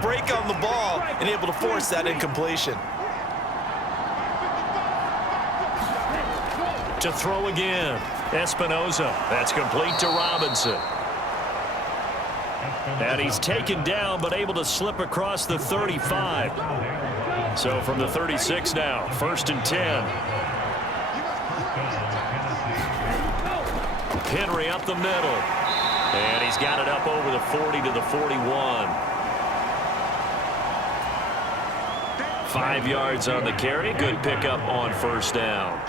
break on the ball and able to force that incompletion. To throw again, Espinoza. That's complete to Robinson. And he's taken down, but able to slip across the 35. So from the 36 now, 1st and 10. Henry up the middle. And he's got it up over the 40 to the 41. 5 yards on the carry. Good pickup on 1st down.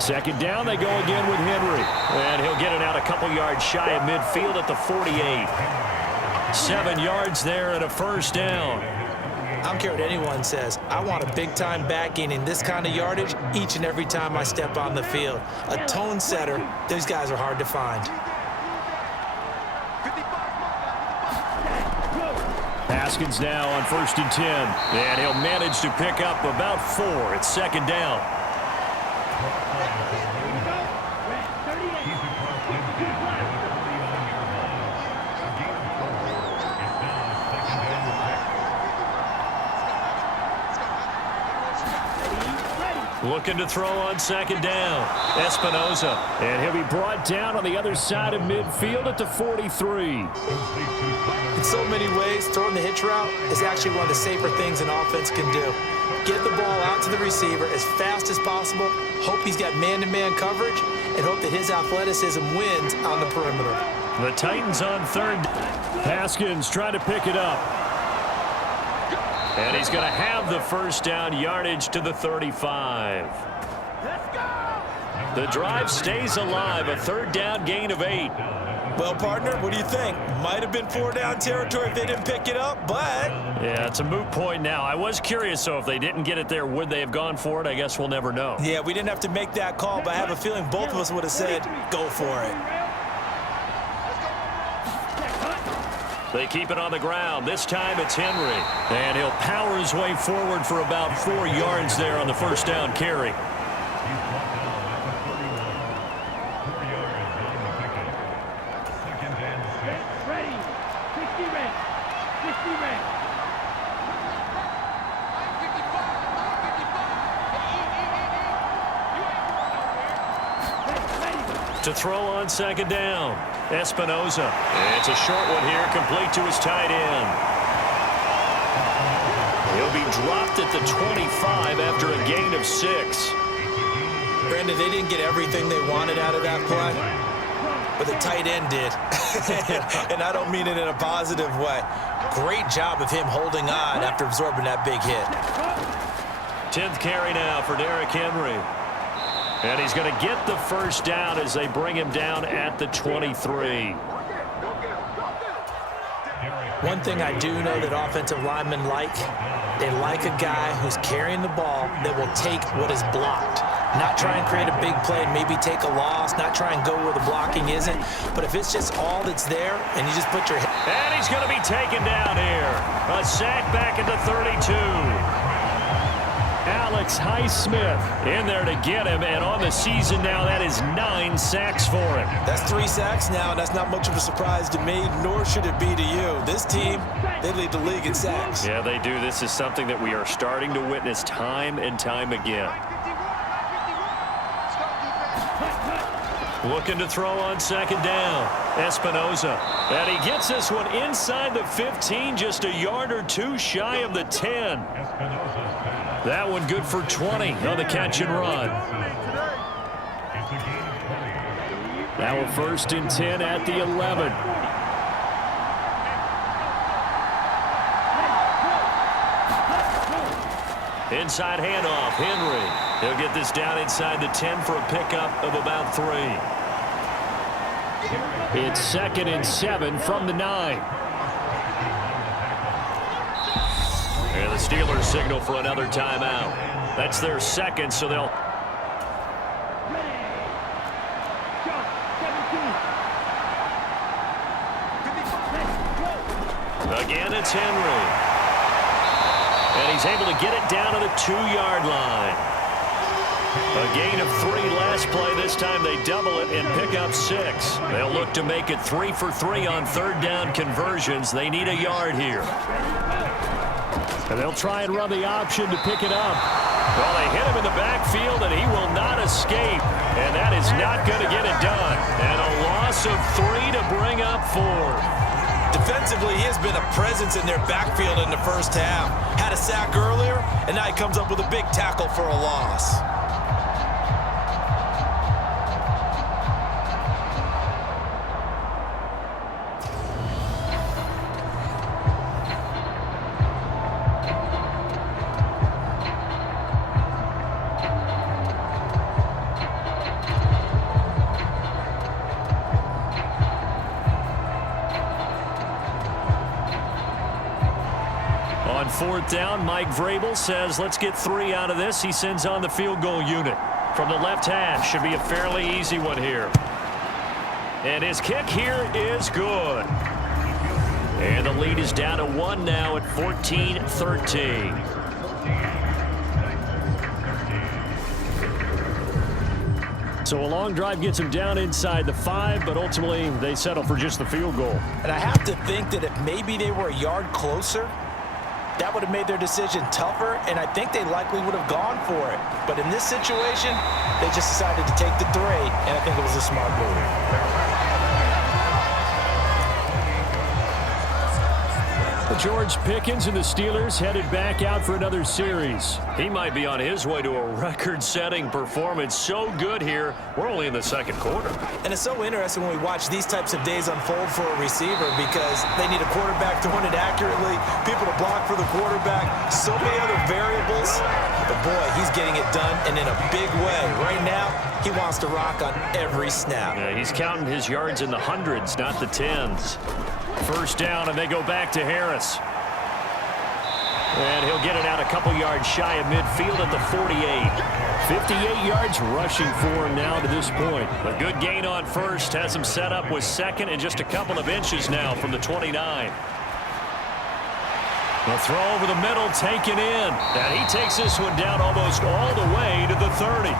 2nd down, they go again with Henry. And he'll get it out a couple yards shy of midfield at the 48. 7 yards there and a 1st down. I don't care what anyone says. I want a big-time back gaining this kind of yardage each and every time I step on the field. A tone setter, those guys are hard to find. Haskins now on 1st and 10. And he'll manage to pick up about 4. It's 2nd down. Looking to throw on 2nd down. Espinoza. And he'll be brought down on the other side of midfield at the 43. In so many ways, throwing the hitch route is actually one of the safer things an offense can do. Get the ball out to the receiver as fast as possible, hope he's got man-to-man coverage, and hope that his athleticism wins on the perimeter. The Titans on 3rd. Haskins trying to pick it up. And he's going to have the 1st down, yardage to the 35. The drive stays alive, a 3rd down gain of 8. Well, partner, what do you think? Might have been 4-down territory if they didn't pick it up, but... Yeah, it's a moot point now. I was curious, so if they didn't get it there, would they have gone for it? I guess we'll never know. Yeah, we didn't have to make that call, but I have a feeling both of us would have said, go for it. They keep it on the ground. This time it's Henry. And he'll power his way forward for about 4 yards there on the 1st down carry. To throw on 2nd down. Espinoza. It's a short one here, complete to his tight end. He'll be dropped at the 25 after a gain of 6. Brandon, they didn't get everything they wanted out of that play, but the tight end did. And I don't mean it in a positive way. Great job of him holding on after absorbing that big hit. 10th carry now for Derrick Henry. And he's going to get the 1st down as they bring him down at the 23. One thing I do know that offensive linemen like, they like a guy who's carrying the ball that will take what is blocked. Not try and create a big play and maybe take a loss, not try and go where the blocking isn't. But if it's just all that's there and you just put your head... And he's going to be taken down here. A sack back at the 32. Alex Highsmith in there to get him, and on the season now, that is 9 sacks for him. That's 3 sacks now, and that's not much of a surprise to me, nor should it be to you. This team, they lead the league in sacks. Yeah, they do. This is something that we are starting to witness time and time again. Looking to throw on 2nd down. Espinoza. And he gets this one inside the 15, just a yard or 2 shy of the 10. That one good for 20 on the catch and run. Now a 1st and 10 at the 11. Inside handoff, Henry. He'll get this down inside the 10 for a pickup of about 3. It's 2nd and 7 from the 9. And the Steelers signal for another timeout. That's their 2nd, so they'll... Again, it's Henry. And he's able to get it down to the 2-yard line. A gain of 3 last play. This time they double it and pick up 6. They'll look to make it 3 for 3 on third down conversions. They need a yard here. And they'll try and run the option to pick it up. Well, they hit him in the backfield, and he will not escape. And that is not going to get it done. And a loss of 3 to bring up 4. Defensively, he has been a presence in their backfield in the first half. Had a sack earlier, and now he comes up with a big tackle for a loss. On fourth down, Mike Vrabel says, let's get 3 out of this. He sends on the field goal unit. From the left hash, should be a fairly easy one here. And his kick here is good. And the lead is down to 1 now at 14-13. So a long drive gets him down inside the 5, but ultimately they settle for just the field goal. And I have to think that if maybe they were a yard closer, that would have made their decision tougher, and I think they likely would have gone for it. But in this situation, they just decided to take the 3, and I think it was a smart move. George Pickens and the Steelers headed back out for another series. He might be on his way to a record-setting performance. So good here. We're only in the second quarter. And it's so interesting when we watch these types of days unfold for a receiver because they need a quarterback throwing it accurately, people to block for the quarterback, so many other variables. But boy, he's getting it done and in a big way. Right now, he wants to rock on every snap. Yeah, he's counting his yards in the hundreds, not the tens. First down, and they go back to Harris. And he'll get it out a couple yards shy of midfield at the 48. 58 yards rushing for him now to this point. A good gain on first, has him set up with second and just a couple of inches now from the 29. The throw over the middle taken in. And he takes this one down almost all the way to the 30.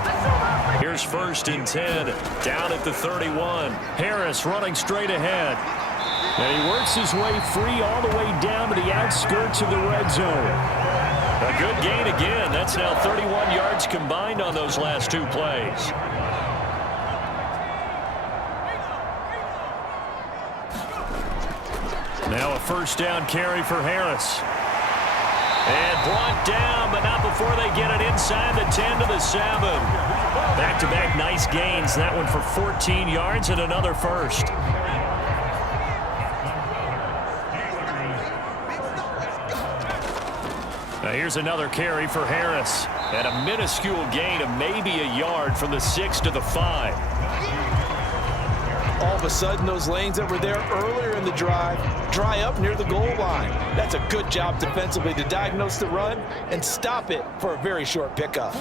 Here's first and 10, down at the 31. Harris running straight ahead. And he works his way free all the way down to the outskirts of the red zone. A good gain again. That's now 31 yards combined on those last 2 plays. Now a first down carry for Harris. And brought down, but not before they get it inside the 10 to the 7. Back-to-back nice gains. That one for 14 yards and another first. Now here's another carry for Harris. And a minuscule gain of maybe a yard from the 6 to the 5. All of a sudden, those lanes that were there earlier in the drive dry up near the goal line. That's a good job defensively to diagnose the run and stop it for a very short pickup.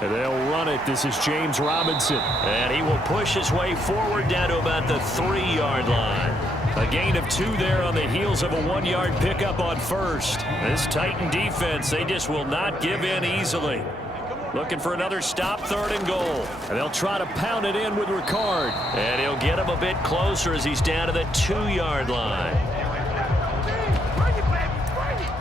And they'll run it. This is James Robinson. And he will push his way forward down to about the 3-yard line. A gain of 2 there on the heels of a 1-yard pickup on first. This Titan defense, they just will not give in easily. Looking for another stop, 3rd and goal. And they'll try to pound it in with Ricard. And he'll get him a bit closer as he's down to the 2-yard line.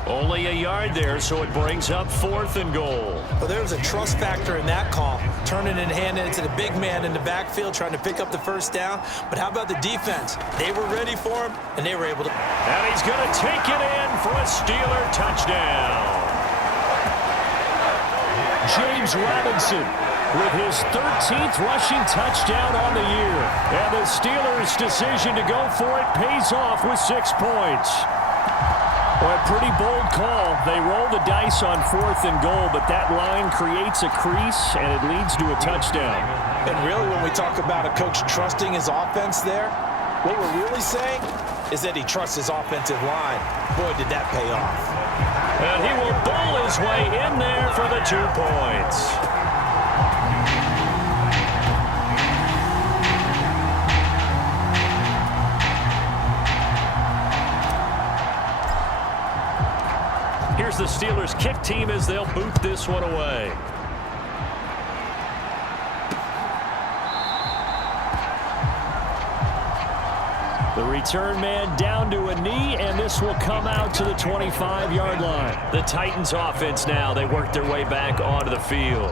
Only a yard there, so it brings up 4th and goal. Well, there was a trust factor in that call, turning and handing it to the big man in the backfield, trying to pick up the first down. But how about the defense? They were ready for him, and they were able to. And he's going to take it in for a Steeler touchdown. James Robinson with his 13th rushing touchdown on the year. And the Steelers' decision to go for it pays off with 6 points. Well, a pretty bold call. They roll the dice on 4th and goal, but that line creates a crease, and it leads to a touchdown. And really, when we talk about a coach trusting his offense there, what we're really saying is that he trusts his offensive line. Boy, did that pay off. And he will bowl his way in there for the 2 points. Here's the Steelers kick team as they'll boot this one away. The return man down to a knee, and this will come out to the 25-yard line. The Titans offense now, they work their way back onto the field.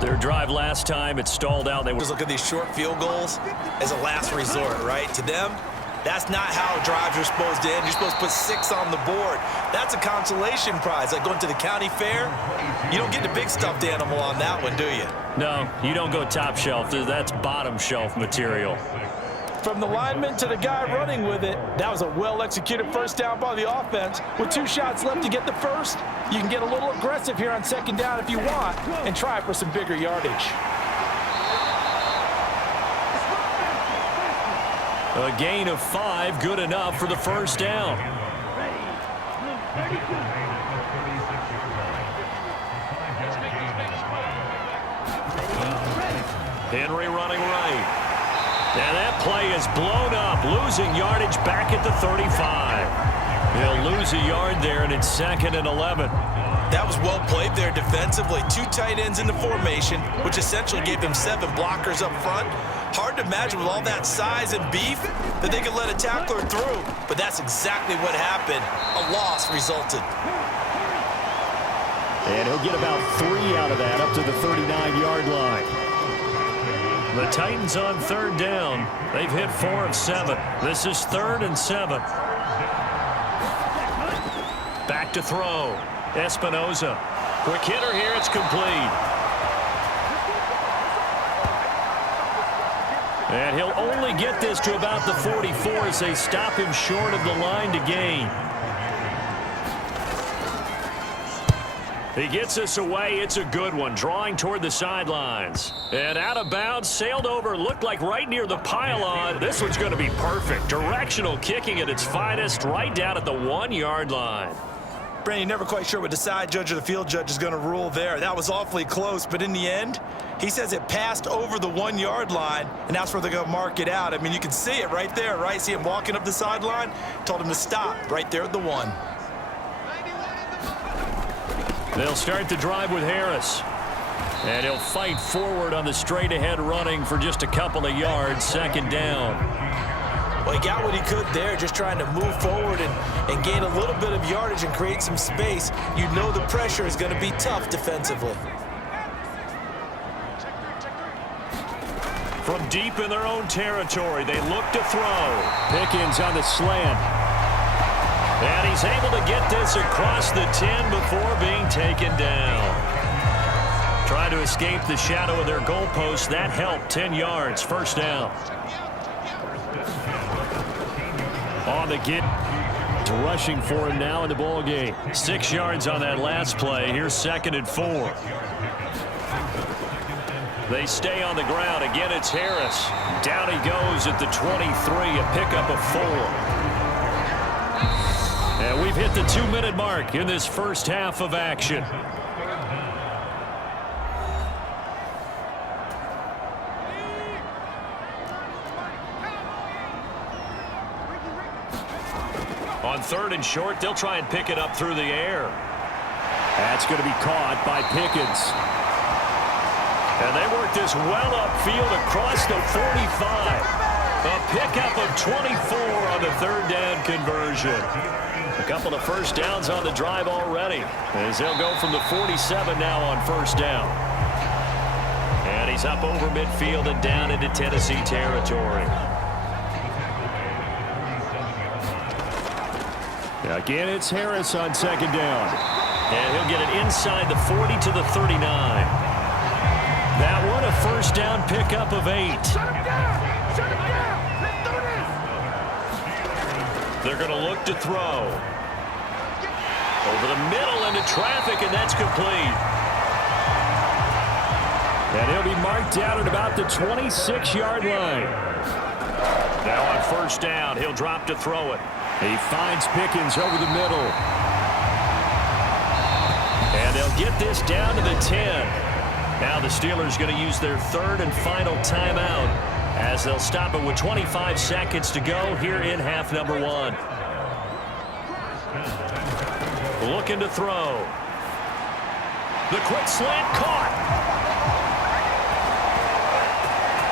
Their drive last time, it stalled out. They just look at these short field goals as a last resort, right? To them, that's not how drives are supposed to end. You're supposed to put 6 on the board. That's a consolation prize. Like going to the county fair, you don't get the big stuffed animal on that one, do you? No, you don't go top shelf. That's bottom shelf material. From the lineman to the guy running with it, that was a well-executed first down by the offense. With 2 shots left to get the first, you can get a little aggressive here on second down if you want and try for some bigger yardage. A gain of 5, good enough for the first down. Henry running right. And that play is blown up, losing yardage back at the 35. He'll lose a yard there, and it's 2nd and 11. That was well played there defensively. 2 tight ends in the formation, which essentially gave him 7 blockers up front. Hard to imagine with all that size and beef that they could let a tackler through, but that's exactly what happened. A loss resulted. And he'll get about 3 out of that, up to the 39-yard line. The Titans on 3rd down. They've hit 4 of 7. This is 3rd and 7. Back to throw. Espinoza. Quick hitter here. It's complete. And he'll only get this to about the 44 as they stop him short of the line to gain. He gets us away. It's a good one, drawing toward the sidelines. And out of bounds, sailed over, looked like right near the pylon. This one's going to be perfect. Directional kicking at its finest, right down at the 1-yard line. Brandon, you're never quite sure what the side judge or the field judge is going to rule there. That was awfully close, but in the end, he says it passed over the 1-yard line, and that's where they're going to mark it out. I mean, you can see it right there, right? See him walking up the sideline? Told him to stop right there at the 1. They'll start the drive with Harris. And he'll fight forward on the straight-ahead running for just a couple of yards, 2nd down. Well, he got what he could there, just trying to move forward and gain a little bit of yardage and create some space. You know the pressure is going to be tough defensively. From deep in their own territory, they look to throw. Pickens on the slant. And he's able to get this across the 10 before being taken down. Trying to escape the shadow of their goalpost. That helped. 10 yards. First down. On the get. Rushing for him now in the ball game. 6 yards on that last play. Here's 2nd and 4. They stay on the ground. Again, it's Harris. Down he goes at the 23. A pickup of 4. And we've hit the 2-minute mark in this first half of action. On 3rd and short, they'll try and pick it up through the air. That's going to be caught by Pickens. And they work this well upfield across the 45. A pickup of 24 on the 3rd down conversion. A couple of first downs on the drive already, as they'll go from the 47 now on 1st down. And he's up over midfield and down into Tennessee territory. Again, it's Harris on 2nd down. And he'll get it inside the 40 to the 39. That one a first down pickup of 8. Shut him down! Shut him down! Let's do this! They're going to look to throw. Over the middle into traffic, and that's complete. And he'll be marked down at about the 26-yard line. Now on 1st down, he'll drop to throw it. He finds Pickens over the middle. And they'll get this down to the 10. Now the Steelers going to use their 3rd and final timeout as they'll stop it with 25 seconds to go here in half number 1. Looking to throw. The quick slant caught.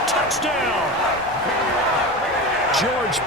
Touchdown. George